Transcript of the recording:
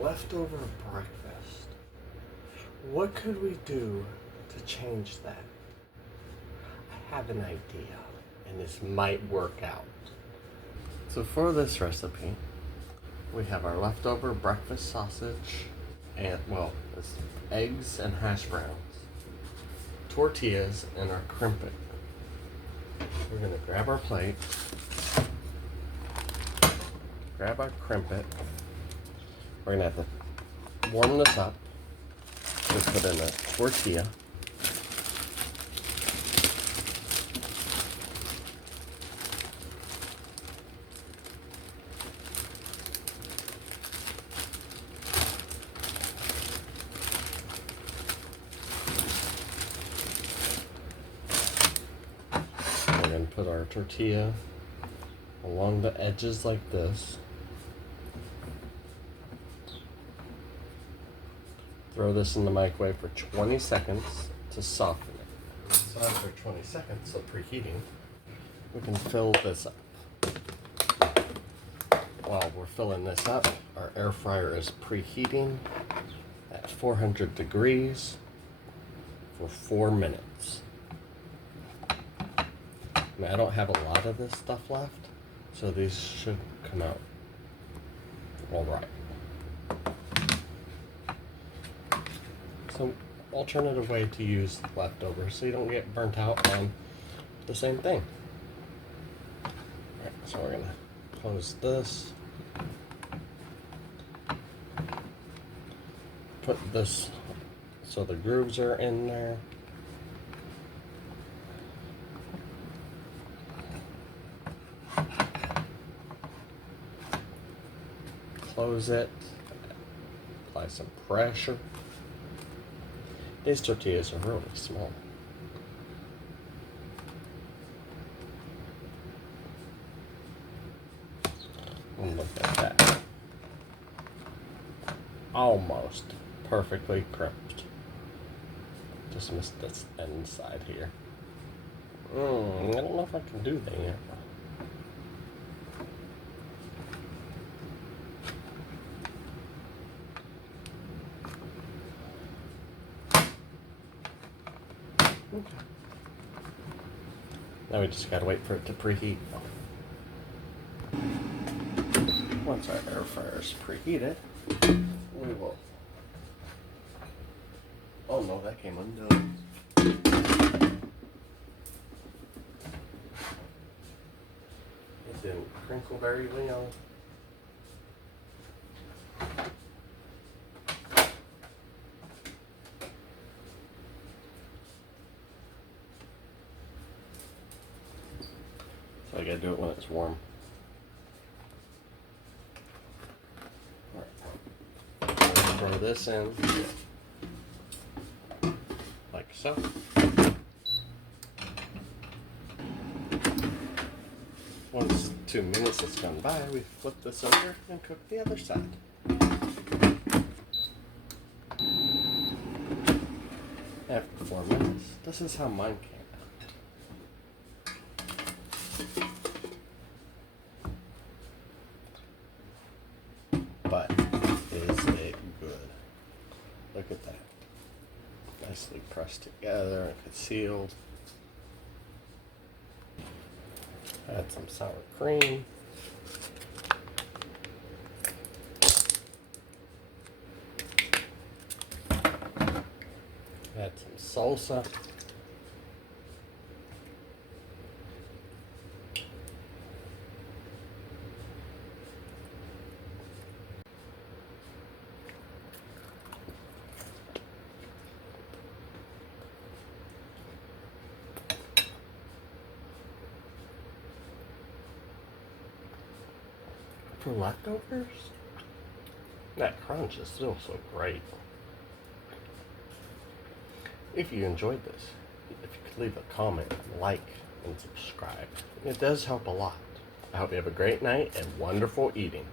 leftover breakfast. What could we do to change that? I have an idea, and this might work out. So for this recipe, we have our leftover breakfast sausage, and well, it's eggs and hash browns, tortillas, and our crimpet. We're gonna grab our plate, grab our crimpet. We're gonna have to warm this up. We put in a tortilla. We're gonna put our tortilla along the edges like this. Throw this in the microwave for 20 seconds to soften it. So after 20 seconds of preheating, we can fill this up. While we're filling this up, our air fryer is preheating at 400 degrees for 4 minutes. Now, I don't have a lot of this stuff left, so these should come out all right. So, alternative way to use leftovers so you don't get burnt out on the same thing. Alright, so we're gonna close this. Put this so the grooves are in there. Close it. Apply some pressure. These tortillas are really small. And look at that. Almost perfectly crimped. Just missed this inside here. I don't know if I can do that yet. Okay. Now we just gotta wait for it to preheat. Once our air fryer is preheated, we will. Oh no, that came undone. It didn't crinkle very well. So I gotta do it when it's warm. Alright. Throw this in like so. Once 2 minutes has gone by, we flip this over and cook the other side. After 4 minutes, this is how mine came out. But is it good? Look at that. Nicely pressed together and concealed. Add some sour cream. Add some salsa. For leftovers, that crunch is still so great. If you enjoyed this, if you could leave a comment, like, and subscribe, it does help a lot. I hope you have a great night and wonderful eating.